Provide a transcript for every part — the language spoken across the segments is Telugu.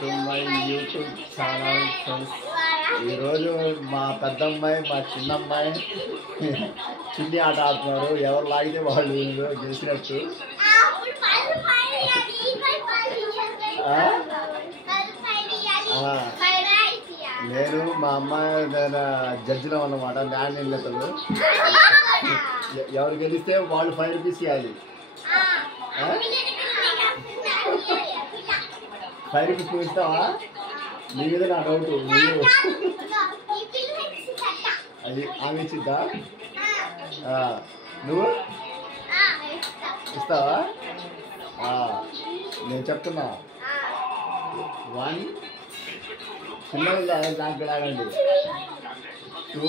To my YouTube channel friends. ఈరోజు మా పెద్దమ్మాయి మా చిన్నమ్మాయి చిన్ని ఆట ఆడుతున్నారు. ఎవరు లాగితే వాళ్ళు గెలిచినట్టు. నేను మా అమ్మాయి జడ్జిలో అన్నమాట. న్యాయ నిర్ణేతలు. ఎవరు గెలిస్తే వాళ్ళు 5 రూపీస్ ఇవ్వాలి. 5 రూపీస్ నువ్వు ఇస్తావా? నీ మీద నా డౌట్. నువ్వు అది ఆమె ఇచ్చిద్దా? నువ్వు ఇస్తావా? నేను చెప్తున్నా. 1 చిన్నది దాంట్లో లాగండి. 2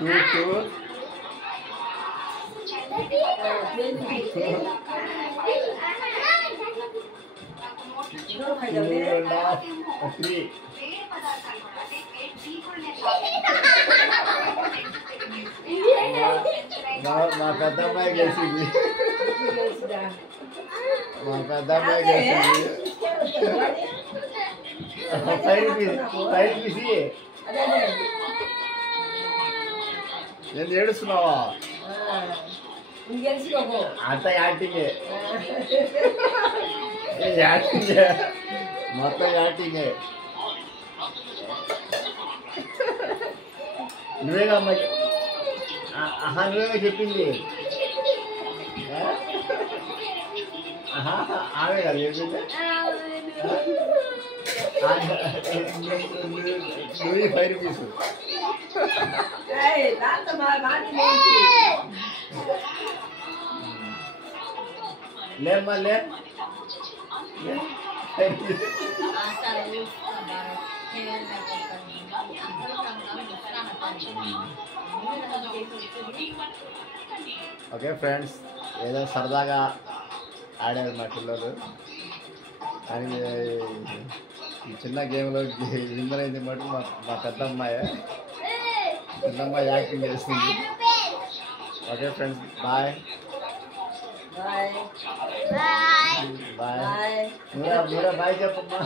2 3 మా పెద్దమ్మాయి గెలిచింది. మా పెద్దమ్మాయి గెలిచింది. 5 రూపీస్. నేను ఏడుస్తున్నావా? అంత యాక్టింగే మొత్తం యాక్టింగే. నువ్వేగా అమ్మాయి. నువ్వేగా చెప్పింది. ఆమె కదా చెప్పింది. నువ్వు 5 రూపీస్. లేమ్మా లే. ఓకే ఫ్రెండ్స్, ఏదో సరదాగా ఆడారు మా పిల్లలు. కానీ ఈ చిన్న గేమ్లో విన్నర్ అయింది మటు మా పెద్దమ్మాయి. చిన్నమ్మాయి యాక్టింగ్ చేస్తుంది. Okay friends, bye bye. మీరా బాయ్ చెప్పమ్మా.